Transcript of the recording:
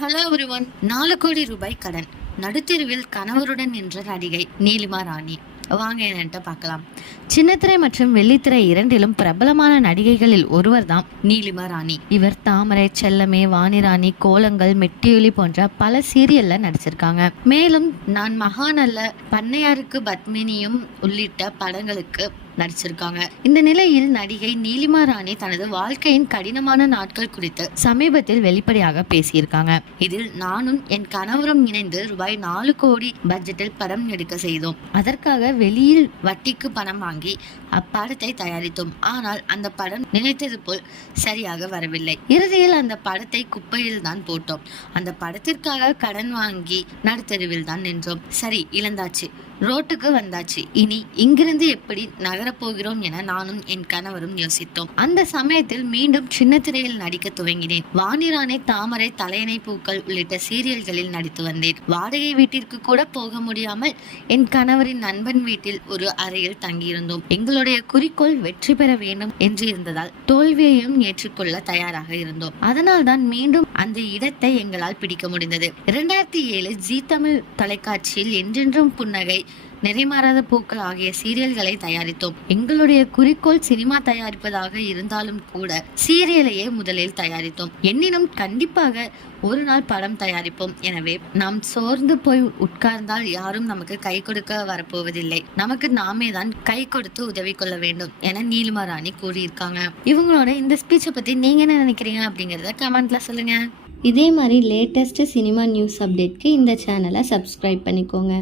Hello everyone. 4 கோடி ரூபாய் கடன், நடுத்தெருவில் கணவருடன் நின்ற நடிகை நீலிமா ராணி. வாங்க என்னன்ட்டு பார்க்கலாம். சின்னத்திரை மற்றும் வெள்ளித்திரை இரண்டிலும் பிரபலமான நடிகைகளில் ஒருவர் தான் நீலிமா ராணி. இவர் தாமரை, செல்லமே, வாணிராணி, கோலங்கள், மெட்டியொலி போன்ற பல சீரியல்ல நடிச்சிருக்காங்க. மேலும் நான் மகான் அல்ல, பண்ணையாருக்கு பத்மினியும் உள்ளிட்ட படங்களுக்கு நடிச்சிருக்காங்க. இந்த நிலையில் நடிகை நீலிமா ராணி தனது வாழ்க்கையின் கடினமான நாட்கள் குறித்து சமீபத்தில் வெளிப்படையாக பேசியிருக்காங்க. இதில் நானும் என் கணவரும் இணைந்து ரூபாய் 4 கோடி பட்ஜெட்டில் படம் எடுக்க செய்தோம். அதற்காக வெளியில் வட்டிக்கு பணம் வாங்கி அப்படத்தை தயாரித்தோம். ஆனால் அந்த படம் நினைத்தது போல் சரியாக வரவில்லை. இறுதியில் அந்த படத்தை குப்பையில் தான் போட்டோம். அந்த படத்திற்காக கடன் வாங்கி நடுத்தெருவில் தான் நின்றோம். சரி, இழந்தாச்சு, ரோட்டுக்கு வந்தாச்சு. இனி இங்கிருந்து எப்படி நகரப்போகிறோம் என நானும் என் கணவரும் யோசித்தோம். அந்த சமயத்தில் மீண்டும் சின்ன திரையில் நடிக்க துவங்கினேன். வாணிராணி, தாமரை, தலையணை பூக்கள் உள்ளிட்ட சீரியல்களில் நடித்து வந்தேன். வாடகை வீட்டிற்கு கூட போக முடியாமல் என் கணவரின் நண்பன் வீட்டில் ஒரு அறையில் தங்கியிருந்தோம். எங்களுடைய குறிக்கோள் வெற்றி பெற வேண்டும் என்று இருந்ததால் தோல்வியையும் ஏற்றுக்கொள்ள தயாராக இருந்தோம். அதனால் தான் மீண்டும் அந்த இடத்தை எங்களால் பிடிக்க முடிந்தது. 2007 ஜீ தமிழ் தொலைக்காட்சியில் என்றென்றும் புன்னகை, நிறைமாறாத பூக்கள் ஆகிய சீரியல்களை தயாரித்தோம். எங்களுடைய குறிக்கோள் சினிமா தயாரிப்பதாக இருந்தாலும் கூட சீரியலையே முதலில் தயாரித்தோம். எனினும் கண்டிப்பாக ஒரு நாள் படம் தயாரிப்போம். எனவே நாம் சோர்ந்து போய் உட்கார்ந்தால் யாரும் நமக்கு கை கொடுக்க வரப்போவதில்லை. நமக்கு நாமே தான் கை கொடுத்து உதவி கொள்ள வேண்டும் என நீலிமா ராணி கூறியிருக்காங்க. இவங்களோட இந்த ஸ்பீச்சை பத்தி நீங்க என்ன நினைக்கிறீங்க அப்படிங்கறத கமெண்ட்ல சொல்லுங்க. இதே மாதிரி லேட்டஸ்ட் சினிமா நியூஸ் அப்டேட்க்கு இந்த சேனலை சப்ஸ்கிரைப் பண்ணிக்கோங்க.